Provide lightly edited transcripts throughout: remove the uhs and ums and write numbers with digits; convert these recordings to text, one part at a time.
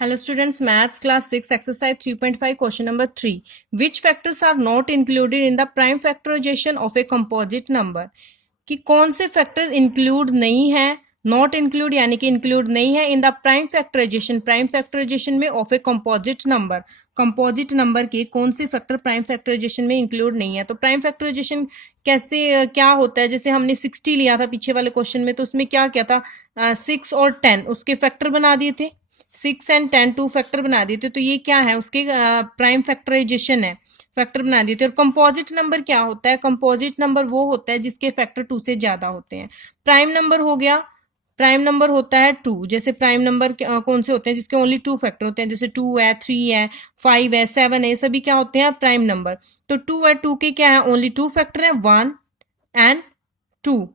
Hello students, maths class 6 exercise 3.5 question number 3. Which factors are not included in the prime factorization of a composite number? कि कौन से factors include नहीं है, not include यानी कि include नहीं है इन द प्राइम फैक्टराइजेशन में ऑफ ए कंपोजिट नंबर के कौन से फैक्टर प्राइम फैक्टराइजेशन में इंक्लूड नहीं है। तो प्राइम फैक्टराइजेशन कैसे क्या होता है, जैसे हमने 60 लिया था पीछे वाले क्वेश्चन में, तो उसमें क्या क्या था, 6 और 10 उसके फैक्टर बना दिए थे, 6 एंड 10 टू फैक्टर बना दिए थे, तो ये क्या है, उसके प्राइम फैक्टराइजेशन है, फैक्टर बना दिए थे। और कंपोजिट नंबर क्या होता है, कंपोजिट नंबर वो होता है जिसके फैक्टर 2 से ज्यादा होते हैं। प्राइम नंबर हो गया, प्राइम नंबर होता है 2, जैसे प्राइम नंबर कौन से होते हैं जिसके ओनली 2 फैक्टर होते हैं, जैसे 2 है, 3 है, 5 है, 7 है, सभी क्या होते हैं प्राइम नंबर। तो 2 है, 2 के क्या है, ओनली 2 फैक्टर है, 1 एंड 2,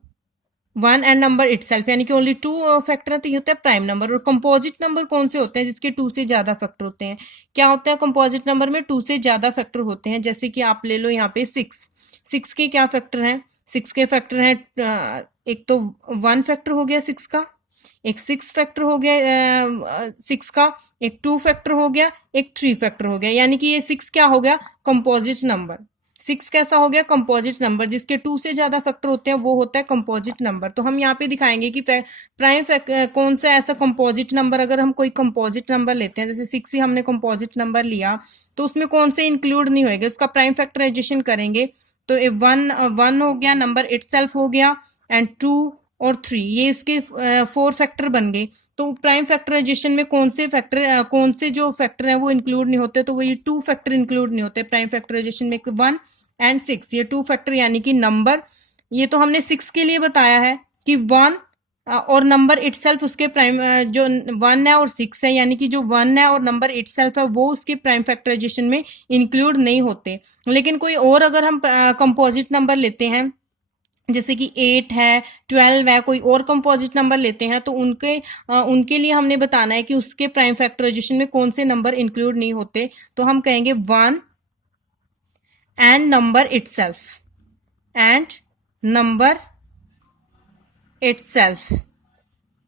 1 एंड नंबर इटसेल्फ, यानी कि ओनली 2 फैक्टर है, तो ये होता है प्राइम नंबर। और कंपोजिट नंबर कौन से होते हैं जिसके 2 से ज्यादा फैक्टर होते हैं। क्या होता है कंपोजिट नंबर में 2 से ज्यादा फैक्टर होते हैं, जैसे कि आप ले लो यहाँ पे 6 के क्या फैक्टर हैं, 6 के फैक्टर हैं, एक तो 1 फैक्टर हो गया 6 का, एक 6 फैक्टर हो गया 6 का, एक 2 फैक्टर हो गया, एक 3 फैक्टर हो गया, यानी कि ये 6 क्या हो गया कंपोजिट नंबर। 6 कैसा हो गया कंपोजिट नंबर, जिसके 2 से ज्यादा फैक्टर होते हैं वो होता है कंपोजिट नंबर। तो हम यहाँ पे दिखाएंगे कि प्राइम कौन सा ऐसा कंपोजिट नंबर, अगर हम कोई कंपोजिट नंबर लेते हैं, जैसे 6 ही हमने कंपोजिट नंबर लिया, तो उसमें कौन से इंक्लूड नहीं होएगा, उसका प्राइम फैक्टराइजेशन करेंगे तो 1 हो गया, नंबर इटसेल्फ हो गया, एंड 2 और 3 ये इसके 4 फैक्टर बन गए। तो प्राइम फैक्टराइजेशन में कौन से जो फैक्टर हैं वो इंक्लूड नहीं होते, तो वो ये 2 फैक्टर इंक्लूड नहीं होते प्राइम फैक्टराइजेशन में, 1 एंड 6 ये 2 फैक्टर, यानी कि नंबर, ये तो हमने 6 के लिए बताया है कि 1 और नंबर इटसेल्फ उसके प्राइम, जो 1 है और 6 है, यानी कि जो 1 है और नंबर इटसेल्फ है वो उसके प्राइम फैक्टराइजेशन में इंक्लूड नहीं होते। लेकिन कोई और अगर हम कंपोजिट नंबर लेते हैं, जैसे कि 8 है, 12 है, कोई और कंपोजिट नंबर लेते हैं, तो उनके लिए हमने बताना है कि उसके प्राइम फैक्टराइजेशन में कौन से नंबर इंक्लूड नहीं होते। तो हम कहेंगे 1 एंड नंबर इटसेल्फ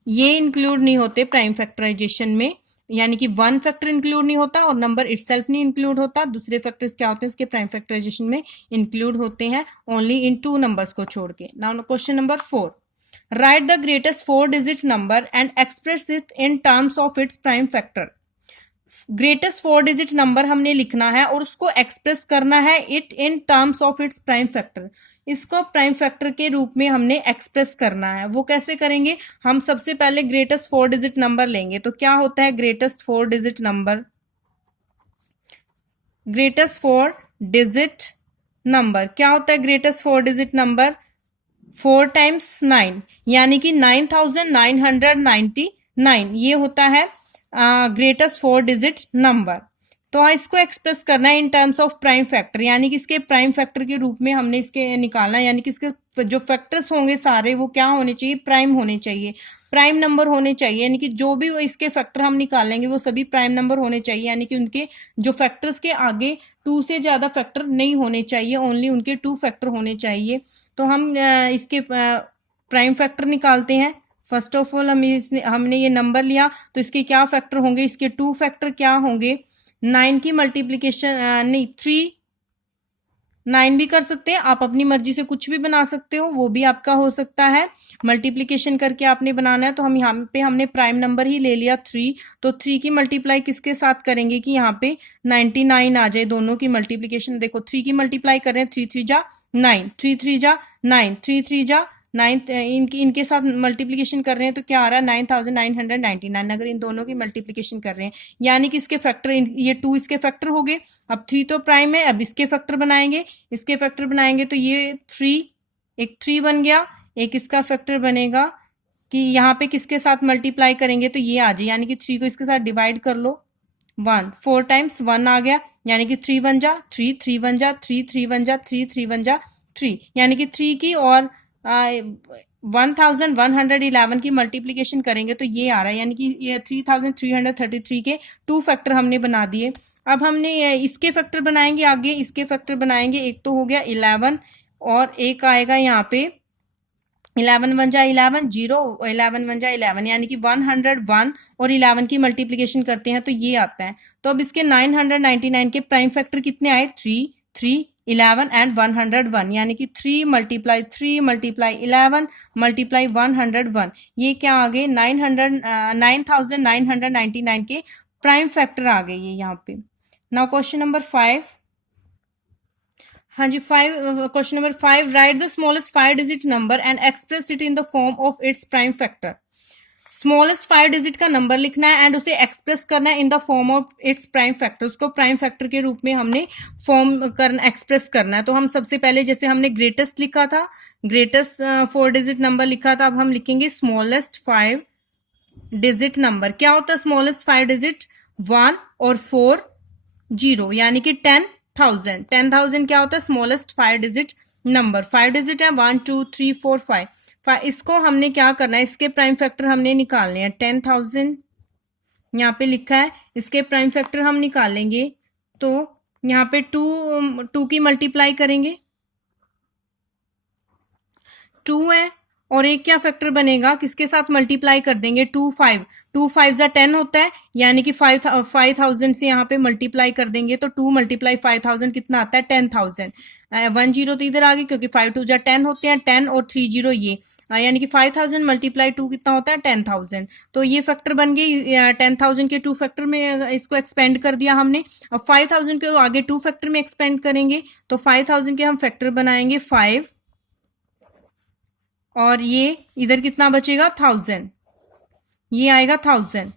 ये इंक्लूड नहीं होते प्राइम फैक्टराइजेशन में, यानी कि 1 फैक्टर इंक्लूड नहीं होता और नंबर इटसेल्फ नहीं इंक्लूड होता। दूसरे फैक्टर्स क्या होते हैं इसके प्राइम फैक्टराइजेशन में इंक्लूड होते हैं, ओनली इन 2 नंबर्स को छोड़ के। Now question number 4, right the greatest 4 digit number and express it in terms of its prime factor. Greatest 4 digit number हमने लिखना है और उसको एक्सप्रेस करना है it in terms of its prime factor, इसको प्राइम फैक्टर के रूप में हमने एक्सप्रेस करना है। वो कैसे करेंगे, हम सबसे पहले ग्रेटेस्ट 4 डिजिट नंबर लेंगे। तो क्या होता है greatest 4 digit number, greatest 4 digit number क्या होता है, ग्रेटेस्ट 4 डिजिट नंबर 4 टाइम्स 9, यानी कि 9999 ये होता है ग्रेटेस्ट 4 डिजिट नंबर। तो इसको एक्सप्रेस करना है in terms of prime factor, यानी कि इसके प्राइम फैक्टर के रूप में हमने इसके निकालना है, यानी कि इसके जो फैक्टर्स होंगे सारे वो क्या होने चाहिए, प्राइम होने चाहिए, प्राइम नंबर होने चाहिए, यानी कि जो भी इसके फैक्टर हम निकालेंगे वो सभी प्राइम नंबर होने चाहिए, यानी कि उनके जो फैक्टर्स के आगे 2 से ज्यादा फैक्टर नहीं होने चाहिए, ओनली उनके 2 फैक्टर होने चाहिए। तो हम इसके प्राइम फैक्टर निकालते हैं। फर्स्ट ऑफ ऑल हमने ये नंबर लिया, तो इसके क्या फैक्टर होंगे, इसके 2 फैक्टर क्या होंगे, 9 की मल्टीप्लीकेशन नहीं 3, 9 भी कर सकते हैं आप, अपनी मर्जी से कुछ भी बना सकते हो, वो भी आपका हो सकता है। मल्टीप्लीकेशन करके आपने बनाना है, तो हम यहाँ पे हमने प्राइम नंबर ही ले लिया 3, तो 3 की मल्टीप्लाई किसके साथ करेंगे कि यहाँ पे 99 आ जाए, दोनों की मल्टीप्लीकेशन देखो 3 की मल्टीप्लाई कर रहे हैं, 3 3 जा 9, 3 3 जा 9, 3 3 जा 9, इनके साथ मल्टीप्लीकेशन कर रहे हैं तो क्या आ रहा है 9999, अगर इन दोनों की मल्टीप्लीकेशन कर रहे हैं, यानी कि इसके फैक्टर, ये 2 इसके फैक्टर हो गए। अब 3 तो प्राइम है, अब इसके फैक्टर बनाएंगे, तो ये 3, एक 3 बन गया, एक इसका फैक्टर बनेगा कि यहाँ पे किसके साथ मल्टीप्लाई करेंगे तो ये आ जाए, यानी कि 3 को इसके साथ डिवाइड कर लो, 1, 4 टाइम्स 1 आ गया, यानी कि 3 1 जा 3, 3 1 जा 3, 3 1 जा 3, 3 1 जा 3, यानी कि 3 की और 1111 की मल्टीप्लीकेशन करेंगे तो ये आ रहा है, यानी कि ये 3333 के 2 फैक्टर हमने बना दिए। अब हमने इसके फैक्टर बनाएंगे, आगे इसके फैक्टर बनाएंगे, एक तो हो गया 11 और एक आएगा यहाँ पे 11 वन जा 11, 0, 11 वन जा 11, यानी कि 101 और 11 की मल्टीप्लीकेशन करते हैं तो ये आता है। तो अब इसके 999 के प्राइम फैक्टर कितने आए? 3, 3, 11 एंड 101, यानी कि 3 मल्टीप्लाई 3 मल्टीप्लाई 11 मल्टीप्लाई 101, ये क्या आ गए? 9999 के प्राइम फैक्टर आ गए ये यहाँ पे। Now question number 5। हाँ जी, question number 5, write the smallest 5 digit number and express it in the form of its prime factor. Smallest 5 digit का नंबर लिखना है एंड उसे एक्सप्रेस करना है in the form of its prime factor. उसको prime factor के रूप में हमने फॉर्म करना, एक्सप्रेस करना है। तो हम सबसे पहले जैसे हमने ग्रेटेस्ट लिखा था, ग्रेटेस्ट 4 डिजिट नंबर लिखा था, अब हम लिखेंगे स्मॉलेस्ट 5 डिजिट नंबर। क्या होता है स्मॉलेस्ट 5 डिजिट? 1 और 4 0, यानी कि 10,000। 10,000 क्या होता है? Smallest 5 digit number. 5 डिजिट है 1 2 3 4 5। इसको हमने क्या करना है? इसके प्राइम फैक्टर हमने निकालने हैं। 10,000 यहाँ पे लिखा है, इसके प्राइम फैक्टर हम निकालेंगे तो यहाँ पे 2 की मल्टीप्लाई करेंगे, 2 है, और एक क्या फैक्टर बनेगा? किसके साथ मल्टीप्लाई कर देंगे? 2 5, 2 5 जा 10 होता है, यानी कि 5,000 से यहाँ पे मल्टीप्लाई कर देंगे तो 2 मल्टीप्लाई 5,000 कितना आता है? 10,000। 1 0 तो इधर आ गई क्योंकि 5 2 जा 10 होते हैं, 10 और 3 0 ये, यानी कि 5,000 मल्टीप्लाई 2 कितना होता है? 10,000। तो ये फैक्टर बन गई 10,000 के 2 फैक्टर में इसको एक्सपेंड कर दिया हमने। अब 5,000 के आगे 2 फैक्टर में एक्सपेंड करेंगे तो 5,000 के हम फैक्टर बनाएंगे 5, और ये इधर कितना बचेगा? 1000, ये आएगा 1000।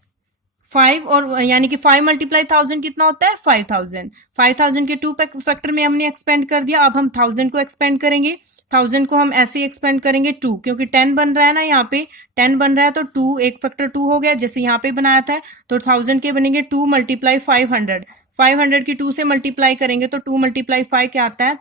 5 और यानी कि 5 मल्टीप्लाई 1000 कितना होता है? 5,000। 5,000 के 2 फैक्टर में हमने एक्सपेंड कर दिया। अब हम 1000 को एक्सपेंड करेंगे। 1000 को हम ऐसे ही एक्सपेंड करेंगे 2, क्योंकि 10 बन रहा है ना, यहाँ पे 10 बन रहा है तो 2, एक फैक्टर 2 हो गया जैसे यहाँ पे बनाया था। तो 1000 के बनेंगे 2 मल्टीप्लाई 500। 500 की 2 से मल्टीप्लाई करेंगे तो 2 मल्टीप्लाई 5 क्या आता है?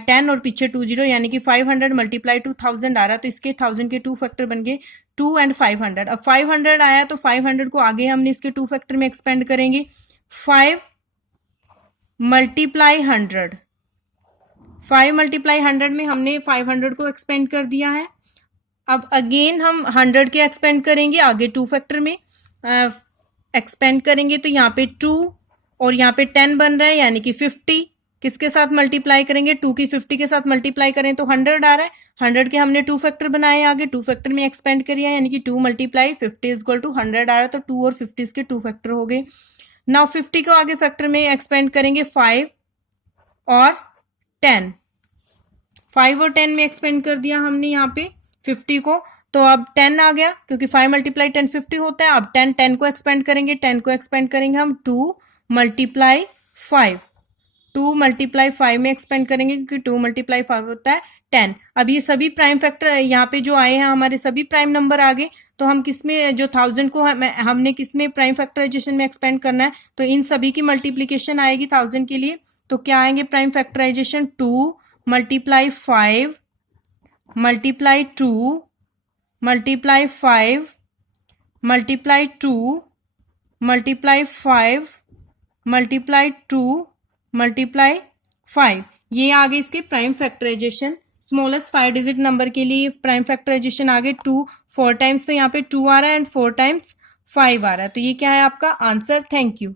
10 और पीछे 2 0, यानी कि 500 मल्टीप्लाई 1000 आ रहा है। तो इसके 1000 के 2 फैक्टर बन गए 2 एंड 500। अब 500 आया तो 500 को आगे हमने इसके 2 फैक्टर में एक्सपेंड करेंगे। 5 मल्टीप्लाई 100, 5 मल्टीप्लाई 100 में हमने 500 को एक्सपेंड कर दिया है। अब अगेन हम 100 के एक्सपेंड करेंगे आगे 2 फैक्टर में एक्सपेंड करेंगे तो यहाँ पे 2 और यहाँ पे 10 बन रहा है, यानी कि 50। किसके साथ मल्टीप्लाई करेंगे? 2 की 50 के साथ मल्टीप्लाई करें तो 100 आ रहा है। 100 के हमने 2 फैक्टर बनाए, आगे 2 फैक्टर में एक्सपेंड करिए, यानी कि 2 मल्टीप्लाई 50 इज इक्वल टू 100 आ रहा है। तो 2 और 50 इसके 2 फैक्टर हो गए। नाउ 50 को आगे फैक्टर में एक्सपेंड करेंगे 5 और 10। 5 और 10 में एक्सपेंड कर दिया हमने यहाँ पे 50 को, तो अब 10 आ गया क्योंकि 5 मल्टीप्लाई 10 50 होता है। अब 10 को एक्सपेंड करेंगे, 10 को एक्सपेंड करेंगे हम 2 मल्टीप्लाई 5, 2 मल्टीप्लाई 5 में एक्सपेंड करेंगे क्योंकि 2 मल्टीप्लाई 5 होता है 10। अब ये सभी प्राइम फैक्टर यहाँ पे जो आए हैं हमारे सभी प्राइम नंबर आ गए, तो हम किसमें जो 1000 को हमने किसमें प्राइम फैक्टराइजेशन में एक्सपेंड करना है, तो इन सभी की मल्टीप्लीकेशन आएगी 1000 के लिए। तो क्या आएंगे prime factorization? 2 multiply 5 multiply 2 multiply 5 multiply 2 multiply 5 multiply 2 multiply 5, ये आगे इसके prime factorization. Smallest 5 digit number के लिए प्राइम फैक्टराइजेशन आगे 2 4 टाइम्स, तो यहाँ पे 2 आ रहा है एंड 4 टाइम्स 5 आ रहा है। तो ये क्या है आपका आंसर? Thank you.